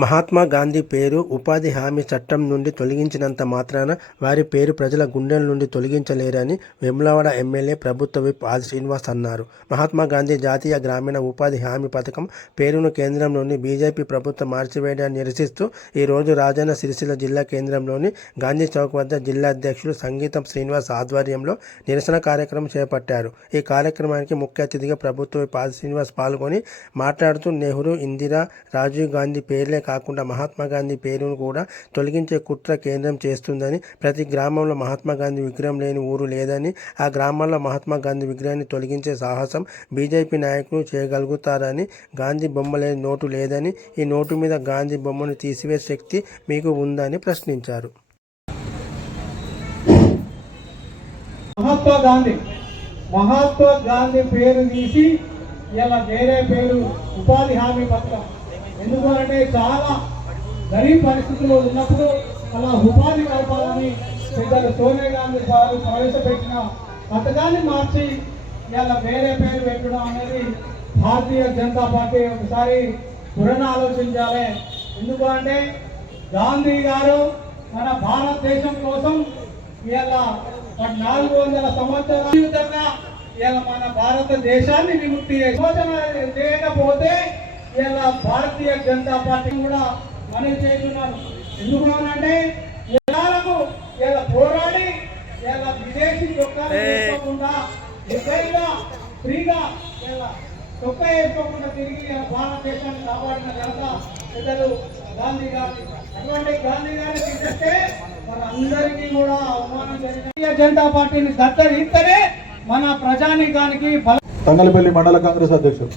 మహాత్మా గాంధీ పేరు ఉపాధి హామీ చట్టం నుండి తొలగించినంత మాత్రాన వారి పేరు ప్రజల గుండెల నుండి తొలగించలేరని వేములవాడ ఎమ్మెల్యే ప్రభుత్వ విప్ ఆది శ్రీనివాస్ అన్నారు. మహాత్మా గాంధీ జాతీయ గ్రామీణ ఉపాధి హామీ పథకం పేరును కేంద్రంలోని బీజేపీ ప్రభుత్వం మార్చివేయడాన్ని నిరసిస్తూ ఈరోజు రాజన్న సిరిసిల్ల జిల్లా కేంద్రంలోని గాంధీ చౌక్ వద్ద జిల్లా అధ్యక్షులు సంగీతం శ్రీనివాస్ ఆధ్వర్యంలో నిరసన కార్యక్రమం చేపట్టారు. ఈ కార్యక్రమానికి ముఖ్య అతిథిగా ప్రభుత్వ విప్ ఆది శ్రీనివాస్ పాల్గొని మాట్లాడుతూ నెహ్రూ, ఇందిరా, రాజీవ్ గాంధీ పేర్లే కాకుండా మహాత్మా గాంధీ పేరును కూడా తొలగించే కుట్ర కేంద్రం చేస్తుందని, ప్రతి గ్రామంలో మహాత్మా గాంధీ విగ్రహం లేని ఊరు లేదని, ఆ గ్రామాల్లో మహాత్మా గాంధీ విగ్రహాన్ని తొలగించే సాహసం బీజేపీ నాయకులు చేయగలుగుతారని, గాంధీ బొమ్మ లేని నోటు లేదని, ఈ నోటు మీద గాంధీ బొమ్మను తీసివేసే శక్తి మీకు ఉందని ప్రశ్నించారు. మహాత్మా గాంధీ పేరు తీసి ఇలా వేరే పేరు ఉపాధి హామీ పథకం. ఎందుకంటే చాలా గరీబ్ పరిస్థితుల్లో ఉన్నప్పుడు అలా ఉపాధి కల్పాలని పెద్దలు సోనియా గాంధీ గారు ప్రవేశపెట్టిన పథకాన్ని మార్చి ఇలా వేరే పేరు పెట్టడం అనేది భారతీయ జనతా పార్టీ ఒకసారి పునరాలోచించాలి. ఎందుకంటే గాంధీ గారు మన భారతదేశం కోసం ఇలా 400 సంవత్సరాల ఇలా మన భారతదేశాన్ని విముక్తి చేయకపోతే ఇలా భారతీయ జనతా పార్టీ కూడా మనం చేస్తున్నారు. ఎందుకంటే ఇలాలకు ఇలా పోరాడి ఇలా విదేశీ చొక్కాలు వేసుకోకుండా ఎక్కడైనా ఫ్రీగా ఇలా చొక్కా వేసుకోకుండా తిరిగి భారతదేశాన్ని కాపాడిన ఘనత పెద్దలు గాంధీ గారి. అటువంటి గాంధీ గారిని తీసేస్తే మనందరికీ కూడా అవమానం జరిగింది. జనతా పార్టీని దత్తరిస్తేనే మన ప్రజానీకానికి తంగలపల్లి మండల కాంగ్రెస్ అధ్యక్షుడు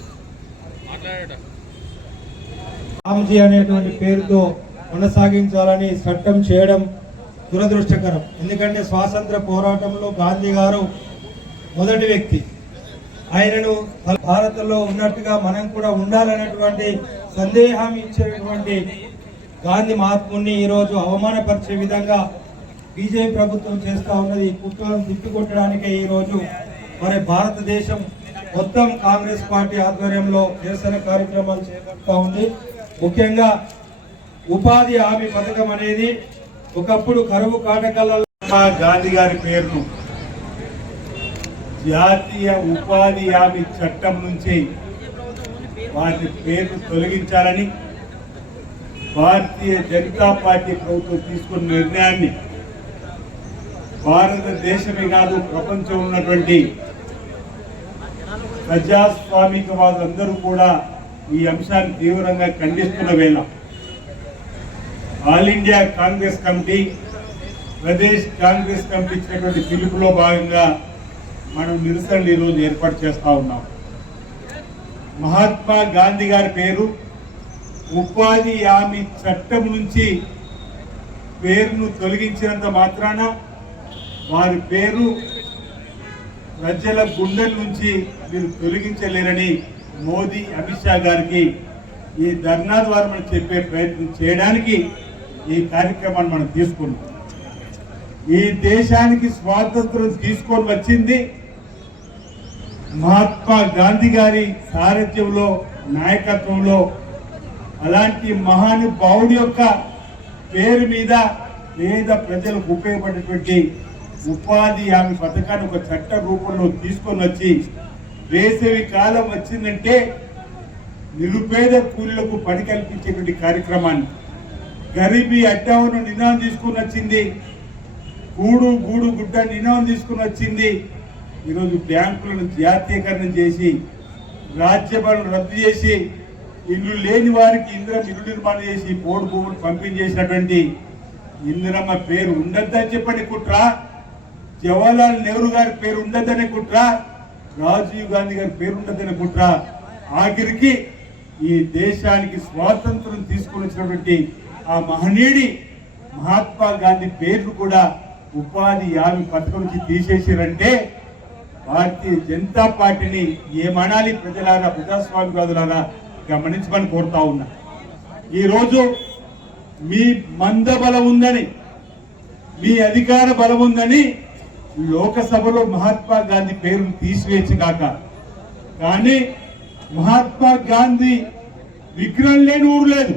రామ్జీ అనేటువంటి పేరుతో కొనసాగించాలని చట్టం చేయడం దురదృష్టకరం. ఎందుకంటే స్వాతంత్ర పోరాటంలో గాంధీ గారు మొదటి వ్యక్తి. ఆయనను భారత్లో ఉన్నట్టుగా మనం కూడా ఉండాలనేటువంటి సందేహం ఇచ్చేటువంటి గాంధీ మహాత్ముని ఈరోజు అవమానపరిచే విధంగా బీజేపీ ప్రభుత్వం చేస్తూ ఉన్నది. కుట్రలను తిప్పికొట్టడానికే ఈరోజు మరి భారతదేశం మొత్తం కాంగ్రెస్ పార్టీ ఆధ్వర్యంలో నిరసన కార్యక్రమాలు చేపడుతూ ఉంది. ముఖ్యంగా ఉపాధి హామీ పథకం అనేది ఒకప్పుడు కరువు కాటకాలలో గాంధీ గారి పేరును జాతీయ ఉపాధి హామీ చట్టం నుంచి వారి పేరును తొలగించాలని భారతీయ జనతా పార్టీ ప్రభుత్వం తీసుకున్న నిర్ణయాన్ని భారతదేశమే కాదు ప్రపంచంలో ఉన్నటువంటి ప్రజాస్వామికవాదులందరూ కూడా ఈ అంశాన్ని తీవ్రంగా ఖండిస్తున్న వేళ all India Congress committee, Pradesh Congress committee ఇచ్చినటువంటి పిలుపులో భాగంగా మనం నిరసనలు ఈరోజు ఏర్పాటు చేస్తూ ఉన్నాం. మహాత్మా గాంధీ గారి పేరు ఉపాధి హామీ చట్టం నుంచి పేరును తొలగించినంత మాత్రాన వారి పేరు ప్రజల గుండెల నుంచి మీరు తొలగించలేరని మోదీ, అమిత్ షా గారికి ఈ ధర్నా ద్వారా మనం చెప్పే ప్రయత్నం చేయడానికి ఈ కార్యక్రమాన్ని మనం తీసుకున్నాం. ఈ దేశానికి స్వాతంత్రం తీసుకొని వచ్చింది మహాత్మా గాంధీ గారి సారథ్యంలో, నాయకత్వంలో. అలాంటి మహానుభావుడి యొక్క పేరు మీద పేద ప్రజలకు ఉపయోగపడేటువంటి ఉపాధి హామీ పథకాన్ని ఒక చట్ట రూపంలో తీసుకొని వచ్చి వేసవి కాలం వచ్చిందంటే నిరుపేద కూలీలకు పని కల్పించేటువంటి కార్యక్రమాన్ని, గరీబీ హటావోను నినాదం తీసుకుని వచ్చింది, గూడు గుడ్డ నినాదం తీసుకుని వచ్చింది. ఈరోజు బ్యాంకులను జాతీయకరణ చేసి, రాజ్యపాలన రద్దు చేసి, ఇల్లు లేని వారికి ఇల్లు నిర్మాణం చేసి పోడు భూములు పంపిణీ చేసినటువంటి ఇందిరమ్మ పేరు ఉండద్దని చెప్పని కుట్ర, జవహర్లాల్ నెహ్రూ గారి పేరు ఉండద్దనే కుట్ర, రాజీవ్ గాంధీ గారి పేరు ఉండద్దనే కుట్ర, ఆఖరికి ఈ దేశానికి స్వాతంత్రం తీసుకుని వచ్చినటువంటి ఆ మహనీయుడి మహాత్మా గాంధీ పేరు కూడా ఉపాధి హామీ పథకం నుంచి తీసేసారంటే భారతీయ జనతా పార్టీని ఏమనాలి? ప్రజలారా, ప్రజాస్వామ్యవాదులారా గమనించమని కోరుతా ఉన్నా. ఈరోజు మీ మంద బలం ఉందని, మీ అధికార బలం ఉందని లోకసభలో మహాత్మా గాంధీ పేరును తీసివేసి కాక, కానీ మహాత్మా గాంధీ విగ్రహం లేని ఊరు లేదు.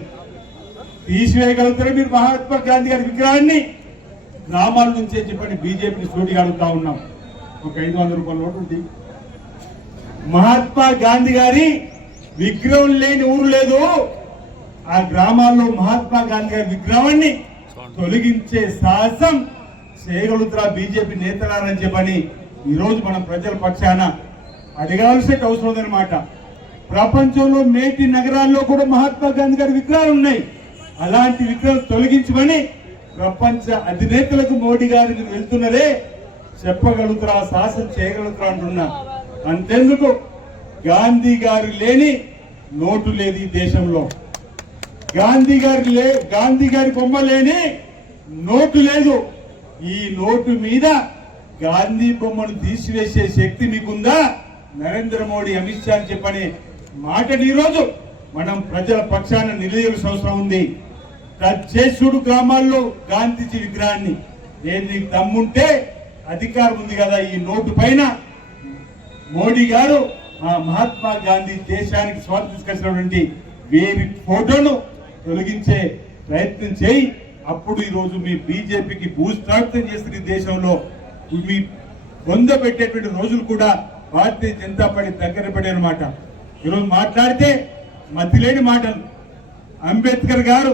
తీసివేయగలుగుతారా మీరు మహాత్మా గాంధీ గారి విగ్రహాన్ని? గ్రామాల నుంచే చెప్పండి. బీజేపీని సూటిగా అడుగుతా ఉన్నాం. ఒక 500 రూపాయల నోటు ఉంది. మహాత్మా గాంధీ గారి విగ్రహం లేని ఊరు లేదు. ఆ గ్రామాల్లో మహాత్మా గాంధీ గారి విగ్రహాన్ని తొలగించే సాహసం చేయగలుగుతారా బీజేపీ నేతలారని చెప్పని ఈరోజు మనం ప్రజల పక్షాన అడగాల్సిన అవసరం ఉందన్నమాట. ప్రపంచంలో నేటి నగరాల్లో కూడా మహాత్మా గాంధీ గారి విగ్రహాలు ఉన్నాయి. అలాంటి విగ్రహాలు తొలగించమని ప్రపంచ అధినేతలకు మోడీ గారు వెళ్తున్నదే, చెప్పగలుగుతారా, సాహసం చేయగలుగుతారా అంటున్నా. అంతెందుకు, గాంధీ గారు లేని నోటు లేదు ఈ దేశంలో. గాంధీ గారి బొమ్మ లేని నోటు లేదు. ఈ నోటు మీద గాంధీ బొమ్మను తీసివేసే శక్తి మీకుందా? నరేంద్ర మోడీ, అమిత్ షా అని చెప్పని మాటని ఈరోజు మనం ప్రజల పక్షాన నిలదీయాల్సిన అవసరం ఉంది. చేసూడు గ్రామాల్లో గాంధీజీ విగ్రహాన్ని, నేను నీకు దమ్ముంటే అధికారం ఉంది కదా ఈ నోటు పైన, మోడీ గారు ఆ మహాత్మా గాంధీ దేశానికి స్వాతంత్రం తీసుకొచ్చినటువంటి వీరి ఫోటోను తొలగించే ప్రయత్నం చేయి. అప్పుడు ఈరోజు మీ బీజేపీకి భూస్థాపితం చేస్తున్న ఈ దేశంలో మీ పొందబెట్టేటువంటి రోజులు కూడా భారతీయ జనతా పార్టీ దగ్గర పడే అనమాట. ఈరోజు మాట్లాడితే మతిలేని మాటలు. అంబేద్కర్ గారు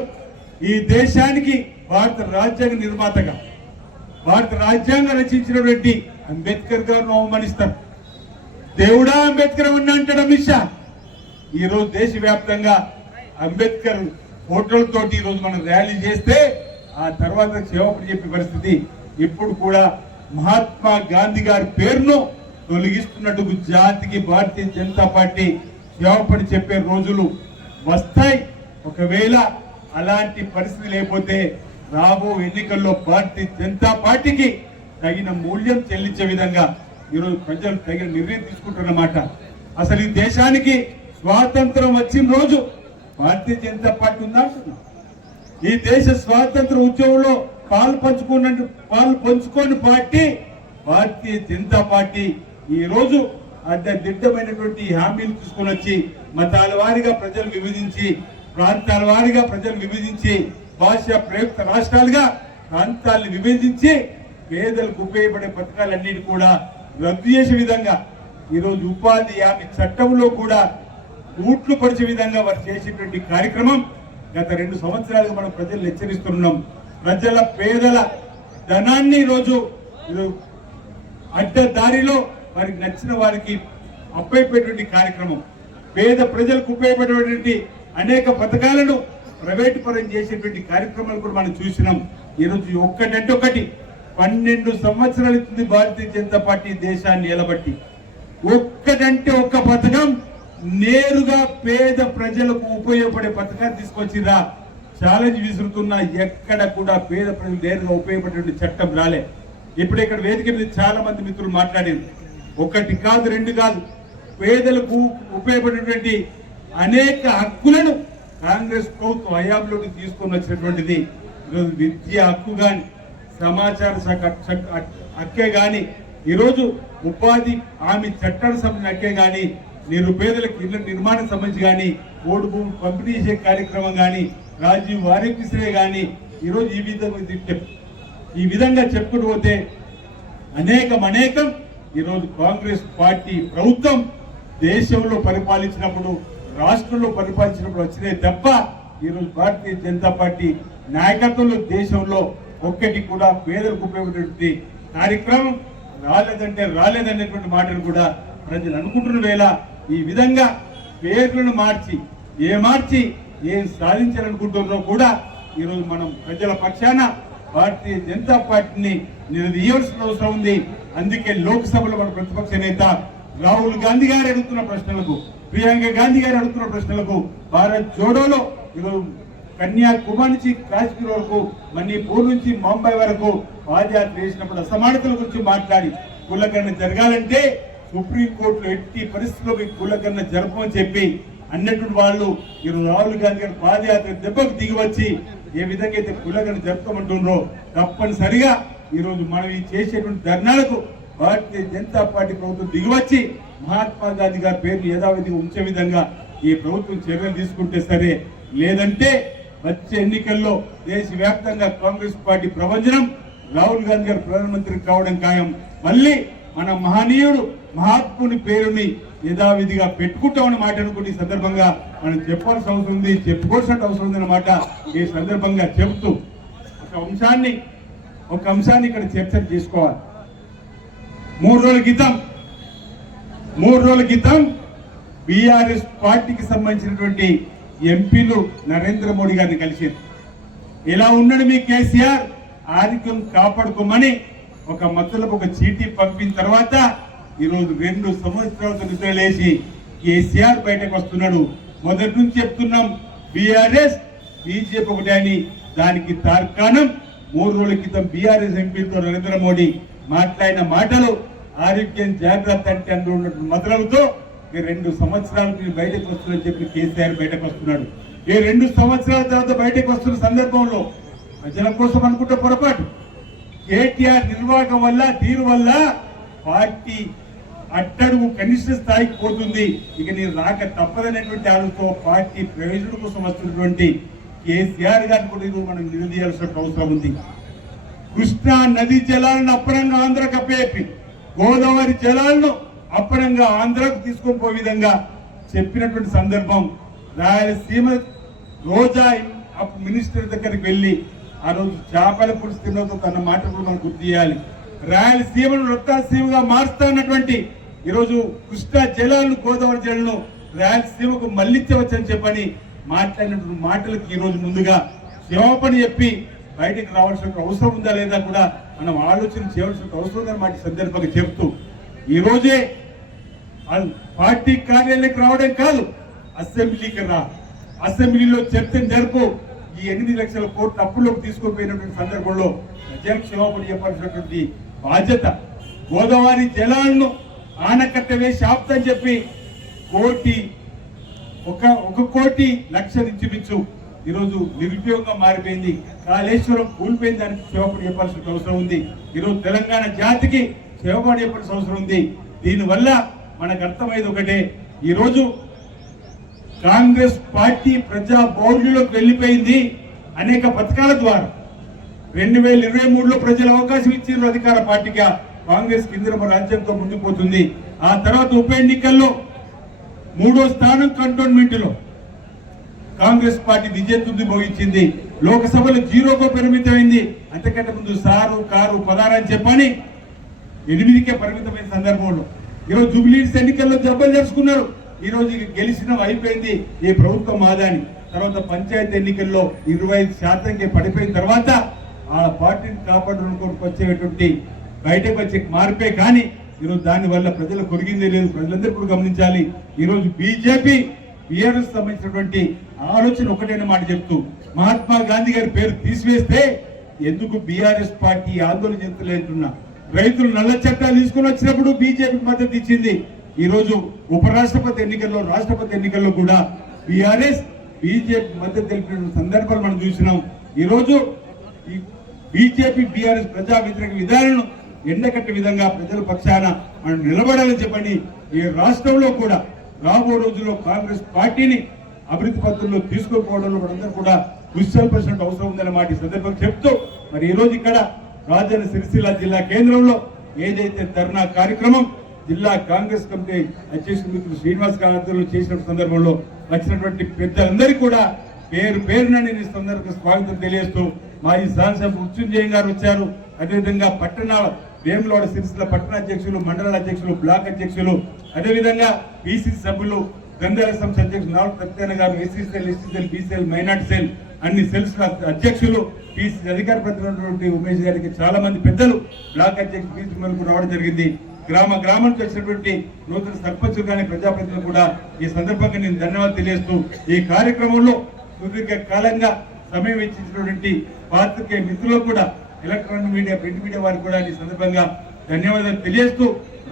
ఈ దేశానికి భారత రాజ్యాంగ నిర్మాతగా, భారత రాజ్యాంగం రచించినటువంటి అంబేద్కర్ గారిని అవమానిస్తారు. దేవుడా అంబేద్కర్ ఉన్నా అంటాడు అమిత్ షా. ఈరోజు దేశవ్యాప్తంగా అంబేద్కర్ ఫోటోలతోటి ఈరోజు మనం ర్యాలీ చేస్తే ఆ తర్వాత క్షేమపడి చెప్పే పరిస్థితి. ఇప్పుడు కూడా మహాత్మా గాంధీ గారి పేరును తొలగిస్తున్నట్టు జాతికి భారతీయ జనతా పార్టీ క్షేమపడి చెప్పే రోజులు వస్తాయి. ఒకవేళ అలాంటి పరిస్థితి లేకపోతే రాబో ఎన్నికల్లో భారతీయ జనతా పార్టీకి తగిన మూల్యం చెల్లించే విధంగా ఈరోజు ప్రజలు తగిన నిర్ణయం తీసుకుంటున్నమాట. అసలు ఈ దేశానికి స్వాతంత్రం వచ్చిన రోజు భారతీయ జనతా పార్టీ ఉందా అంటున్నాం. ఈ దేశ స్వాతంత్ర ఉద్యమంలో పాలు పంచుకోని పార్టీ భారతీయ జనతా పార్టీ. ఈ రోజు దిట్టమైనటువంటి హామీలు తీసుకొని వచ్చి మతాల వారీగా ప్రజలు విభజించి, ప్రాంతాల వారీగా ప్రజలు విభజించి, భాషా ప్రయుక్త రాష్ట్రాలుగా ప్రాంతాలను విభజించి పేదలకు ఉపయోగపడే పథకాలన్నిటి కూడా రద్దు చేసే విధంగా ఈరోజు ఉపాధి హామీ చట్టంలో కూడా ఊట్లు పరిచే విధంగా వారు చేసేటువంటి కార్యక్రమం గత 2 సంవత్సరాలుగా మనం ప్రజలు హెచ్చరిస్తున్నాం. ప్రజల పేదల ధనాన్ని ఈరోజు అడ్డదారిలో వారికి నచ్చిన వారికి అప్పైపోయేటువంటి కార్యక్రమం, పేద ప్రజలకు ఉపయోగపడేటువంటి అనేక పథకాలను ప్రైవేటు పరం చేసేటువంటి కార్యక్రమాలు కూడా మనం చూసినాం. ఈరోజు ఒక్కటంటే ఒకటి 12 సంవత్సరాల నుంచి భారతీయ జనతా పార్టీ దేశాన్ని నిలబట్టి ఒక్కటంటే ఒక్క పథకం నేరుగా పేద ప్రజలకు ఉపయోగపడే పథకాన్ని తీసుకొచ్చిరా. ఛాలెంజ్ విసురుతున్నా ఎక్కడ కూడా పేద ప్రజలు నేరుగా ఉపయోగపడే చట్టం రాలే. ఇప్పుడు ఇక్కడ వేదిక మీద చాలా మంది మిత్రులు మాట్లాడారు. 1 కాదు 2 కాదు, పేదలకు ఉపయోగపడేటువంటి అనేక హక్కులను కాంగ్రెస్ ప్రభుత్వం హయాంలోకి తీసుకొని వచ్చినటువంటిది. ఈరోజు విద్య హక్కు కానీ, సమాచార శాఖ హక్కే కానీ, ఈరోజు ఉపాధి హామీ చట్టానికి సంబంధించిన హక్కే కానీ, నిరుపేదలకు ఇళ్ల నిర్మాణం సంబంధించి కానీ, ఓటు భూమి పంపిణీ చేసే కార్యక్రమం కానీ, రాజీవ్ వారికిస్తే కానీ, ఈరోజు ఈ విధంగా చెప్పుకుంటూ పోతే అనేకం ఈరోజు కాంగ్రెస్ పార్టీ ప్రభుత్వం దేశంలో పరిపాలించినప్పుడు, రాష్ట్రంలో పరిపాలించినప్పుడు వచ్చినే తప్ప ఈరోజు భారతీయ జనతా పార్టీ నాయకత్వంలో దేశంలో ఒక్కటి కూడా పేదలకు ఉపయోగపడే కార్యక్రమం రాలేదనేటువంటి మాటలు కూడా ప్రజలు అనుకుంటున్న వేళ ఈ విధంగా పేర్లను మార్చి ఏం సాధించాలనుకుంటున్నారో కూడా ఈరోజు మనం ప్రజల పక్షాన భారతీయ జనతా పార్టీని నిలదీయవలసిన అవసరం ఉంది. అందుకే లోక్సభలో మన ప్రతిపక్ష నేత రాహుల్ గాంధీ గారు అడుగుతున్న ప్రశ్నలకు, ప్రియాంక గాంధీ గారు అడుగుతున్న ప్రశ్నలకు, భారత్ జోడోలో ఈరోజు కన్యాకుమారి నుంచి కాశ్మీర్ వరకు, మణిపూర్ నుంచి ముంబై వరకు పాదయాత్ర చేసినప్పుడు అసమానతల గురించి మాట్లాడి కులగణన జరగాలంటే సుప్రీంకోర్టులో ఎట్టి పరిస్థితుల్లో మీకు కులగణన జరపమని చెప్పి అన్నటువంటి వాళ్ళు ఈరోజు రాహుల్ గాంధీ గారు పాదయాత్ర దెబ్బకు దిగి వచ్చి ఏ విధంగా అయితే కులగణన జరపమంటున్నారో తప్పనిసరిగా ఈరోజు మనం ఈ చేసేటువంటి ధర్నాలకు భారతీయ జనతా పార్టీ ప్రభుత్వం దిగివచ్చి మహాత్మా గాంధీ గారి పేరును యథావిధిగా ఉంచే విధంగా ఈ ప్రభుత్వం చర్యలు తీసుకుంటే సరే, లేదంటే వచ్చే ఎన్నికల్లో దేశవ్యాప్తంగా కాంగ్రెస్ పార్టీ ప్రభంజనం, రాహుల్ గాంధీ గారు ప్రధానమంత్రి కావడం ఖాయం. మళ్ళీ మన మహనీయుడు మహాత్ముని పేరుని యథావిధిగా పెట్టుకుంటామన్న మాట అనుకుంటే ఈ సందర్భంగా మనం చెప్పాల్సిన అవసరం ఉంది, చెప్పుకోవాల్సిన అవసరం ఉంది అన్నమాట ఈ సందర్భంగా చెబుతూ ఒక అంశాన్ని ఇక్కడ చర్చ చేసుకోవాలి. 3 రోజుల క్రితం బీఆర్ఎస్ పార్టీకి సంబంధించినటువంటి ఎంపీలు నరేంద్ర మోడీ గారిని కలిసారు. ఇలా ఉన్నాడు మీ కేసీఆర్, ఆరోగ్యం కాపాడుకోమని ఒక మద్దతులకు ఒక చీటీ పంపిన తర్వాత ఈరోజు 2 సంవత్సరాలతో నిద్రలేసి కేసీఆర్ బయటకు వస్తున్నాడు. మొదటి నుంచి చెప్తున్నాం బీఆర్ఎస్ బీజేపీ ఒకటే అని. దానికి తార్కాణం 3 రోజుల క్రితం బీఆర్ఎస్ ఎంపీలతో నరేంద్ర మోడీ మాట్లాడిన మాటలు. ఆరోగ్యం జాగ్రత్త అంటే అందులో ఉన్నటువంటి మొదలవుతో 2 సంవత్సరాలకు బయటకు వస్తుందని చెప్పి కేసీఆర్ బయటకు వస్తున్నాడు. ఈ 2 సంవత్సరాల తర్వాత బయటకు వస్తున్న సందర్భంలో ప్రజల కోసం అనుకుంటే పొరపాటు. కేటీఆర్ నిర్వాహకం వల్ల, తీరు వల్ల పార్టీ అట్టడుగు కనిష్ట స్థాయికి పోతుంది. ఇక నేను రాక తప్పదనేటువంటి ఆలోచనతో పార్టీ ప్రయోజనం కోసం వస్తున్నటువంటి కేసీఆర్ గారిని కూడా ఈరోజు మనం నిలదీయాల్సిన అవసరం ఉంది. కృష్ణా నది జలాలను అప్పనంగా ఆంధ్రకు అప్పేపి, గోదావరి జలాలను అప్పనంగా ఆంధ్రకు తీసుకొని పోయే విధంగా చెప్పినటువంటి సందర్భం. రాయలసీమ రోజా మినిస్టర్ దగ్గరికి వెళ్ళి ఆ రోజు చేపల పులుసు తిన్నతో తన మాట కూడా మనం గుర్తు చేయాలి. రాయలసీమను రక్తసీమగా మారుస్తున్నటువంటి ఈరోజు కృష్ణా జలాలను, గోదావరి జలాలను రాయలసీమకు మళ్లించవచ్చని చెప్పని మాట్లాడినటువంటి మాటలకు ఈ రోజు ముందుగా క్షమాపణ చెప్పి బయటకు రావాల్సిన అవసరం ఉందా లేదా కూడా మనం ఆలోచన చేయవలసిన అవసరం ఉందన్నమాట సందర్భంగా చెప్తూ, ఈ రోజే పార్టీ కార్యాలయానికి రావడం కాదు, అసెంబ్లీకి రా, అసెంబ్లీలో చర్చను జరుపు. ఈ 8 లక్షల కోట్ల అప్పుల్లోకి తీసుకుపోయినటువంటి సందర్భంలో ప్రజలకు క్షమాపణ చెప్పాల్సినటువంటి బాధ్యత. గోదావరి జలాలను ఆనకట్ట వేసి ఆపుతని చెప్పి 1 కోటి లక్ష ఇంచుమించు ఈరోజు నిరుపయోగంగా మారిపోయింది. కాళేశ్వరం కూలిపోయింది, దానికి క్షమాపణ చెప్పాల్సిన అవసరం ఉంది. ఈరోజు తెలంగాణ జాతికి క్షమాపణ చెప్పాల్సిన అవసరం ఉంది. దీనివల్ల మనకు అర్థమైంది ఒకటే, ఈరోజు కాంగ్రెస్ పార్టీ ప్రజా బౌండ్రీలోకి వెళ్ళిపోయింది. అనేక పథకాల ద్వారా 2023లో ప్రజలు అవకాశం ఇచ్చారు అధికార పార్టీగా. కాంగ్రెస్ ఇందిరమ్మ రాజ్యంతో ముందుకు పోతుంది. ఆ తర్వాత ఉప ఎన్నికల్లో 3వ స్థానం కంటోన్మెంట్ లో కాంగ్రెస్ పార్టీ విజయతుంది మోగించింది. లోకసభలో 0కు పరిమితమైంది. అంతకంటే ముందు సారు కారు పదారని చెప్పని 8కే పరిమితమైన సందర్భంలో ఈరోజు జూబ్లీహిల్స్ ఎన్నికల్లో జబ్బలు జరుపుకున్నారు. ఈ రోజు గెలిచిన అయిపోయింది ఈ ప్రభుత్వం మాదాని. తర్వాత పంచాయతీ ఎన్నికల్లో 25% పడిపోయిన తర్వాత ఆ పార్టీని కాపాడడం కొరకు వచ్చేటువంటి బయటకు వచ్చే మార్పే కానీ ఈరోజు దాని వల్ల ప్రజలు కొరిగిందే లేదు. ప్రజలందరూ కూడా గమనించాలి. ఈరోజు బీజేపీ బీఆర్ఎస్ సంబంధించినటువంటి ఆలోచన ఒకటైన మాట చెప్తూ, మహాత్మా గాంధీ గారి పేరు తీసివేస్తే ఎందుకు బీఆర్ఎస్ పార్టీ ఆందోళన చెందలేదున్నా, రైతులు నల్ల చట్టాలు తీసుకుని వచ్చినప్పుడు బీజేపీ మద్దతు ఇచ్చింది. ఈ రోజు ఉపరాష్ట్రపతి ఎన్నికల్లో, రాష్ట్రపతి ఎన్నికల్లో కూడా బీఆర్ఎస్ బీజేపీ మద్దతు తెలిపిన సందర్భాలు మనం చూసినాం. ఈ రోజు ఈ బీజేపీ బీఆర్ఎస్ ప్రజా వ్యతిరేక విధానాలను ఎండకట్టే విధంగా ప్రజల పక్షాన మనం నిలబడాలని చెప్పని ఈ రాష్ట్రంలో కూడా రాబో రోజుల్లో కాంగ్రెస్ పార్టీని అభివృద్ధి పద్ధతుల్లో తీసుకుపోవడంలో మనందరూ కూడా కృషి చేయాల్సిన అవసరం ఉందన్నమాట ఈ సందర్భంగా చెప్తూ, మరి ఈ రోజు ఇక్కడ రాజన్న సిరిసిల్ల జిల్లా కేంద్రంలో ఏదైతే ధర్నా కార్యక్రమం జిల్లా కాంగ్రెస్ కమిటీ అధ్యక్షుడు మిత్రులు శ్రీనివాస్ గారు చేసిన సందర్భంలో వచ్చినటువంటి పెద్దలందరికీ కూడా పేరు పేరున నేను ఈ సందర్భంగా స్వాగతం తెలియజేస్తూ, మాజీ శాసనసభ మృత్యుంజయ గారు వచ్చారు. అదేవిధంగా పట్టణ వేములవాడ సిరిసిల్ల పట్టణ అధ్యక్షులు, మండల అధ్యక్షులు, బ్లాక్ అధ్యక్షులు, అదేవిధంగా పిసిసి సభ్యులు, గంధాల సంస్థ అధ్యక్షులు నాలుగు సత్యనారాయణ గారు, SC cell, ST cell, be cell, minority cell అన్ని సెల్స్ అధ్యక్షులు, పిసిసి అధికార ప్రతినిధి ఉమేష్ గారికి చాలా మంది పెద్దలు, బ్లాక్ అధ్యక్షులు పిసిసి రావడం జరిగింది. గ్రామానికి వచ్చినటువంటి నూతన సర్పంచులు కానీ ప్రజాప్రతినిధులు కూడా ఈ సందర్భంగా నేను ధన్యవాదాలు తెలియజేస్తూ, ఈ కార్యక్రమంలో సుదీర్ఘ కాలంగా సమయం ఇచ్చినటువంటి పాత్రికేయ మిత్రులకు కూడా, ఎలక్ట్రానిక్ మీడియా, ప్రింట్ మీడియా వారికి కూడా ఈ సందర్భంగా ధన్యవాదాలు తెలియజేస్తూ,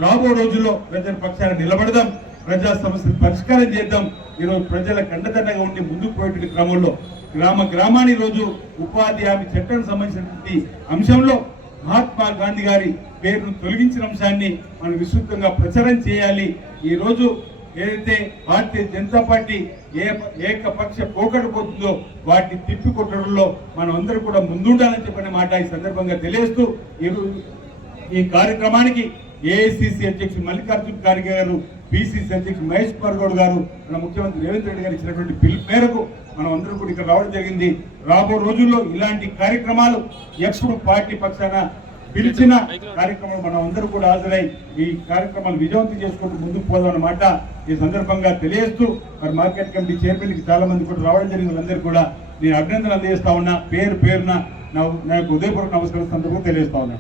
రాబో రోజుల్లో ప్రజల పక్షాన నిలబడదాం, ప్రజా సమస్యలు పరిష్కారం చేద్దాం. ఈరోజు ప్రజలకు అండదండగా ఉండి ముందుకు పోయేటువంటి క్రమంలో గ్రామాన్ని రోజు ఉపాధి హామీ చట్టానికి సంబంధించినటువంటి అంశంలో మహాత్మా గాంధీ గారి పేరును తొలగించిన అంశాన్ని మనం విస్తృతంగా ప్రచారం చేయాలి. ఈ రోజు ఏదైతే భారతీయ జనతా పార్టీ ఏకపక్ష పోకడ పోతుందో వాటిని తిప్పికొట్టడంలో మనం అందరూ కూడా ముందుండాలని చెప్పిన మాట ఈ సందర్భంగా తెలియజేస్తూ ఈ కార్యక్రమానికి ఏఐసిసి అధ్యక్షుడు మల్లికార్జున ఖార్గే గారు, పిసిసి అధ్యక్షుడు మహేష్ కుమార్ గౌడ్ గారు, మన ముఖ్యమంత్రి రేవంత్ రెడ్డి గారు ఇచ్చినటువంటి పిలుపు మేరకు మనం అందరూ కూడా ఇక్కడ రావడం జరిగింది. రాబో రోజుల్లో ఇలాంటి కార్యక్రమాలు ఎప్పుడు పార్టీ పక్షాన పిలిచిన కార్యక్రమం మనం అందరూ కూడా హాజరై ఈ కార్యక్రమాలు విజయవంతం చేసుకుంటూ ముందుకు పోదామన్నమాట ఈ సందర్భంగా తెలియజేస్తూ, మరి మార్కెట్ కమిటీ చైర్మన్ కి చాలా మంది కూడా రావడం జరిగింది. వాళ్ళందరూ కూడా నేను అభినందనలు అందజేస్తా ఉన్నా. పేరున నాకు ఉదయపూర్వక నమస్కారం సందర్భంగా తెలియజేస్తా ఉన్నా.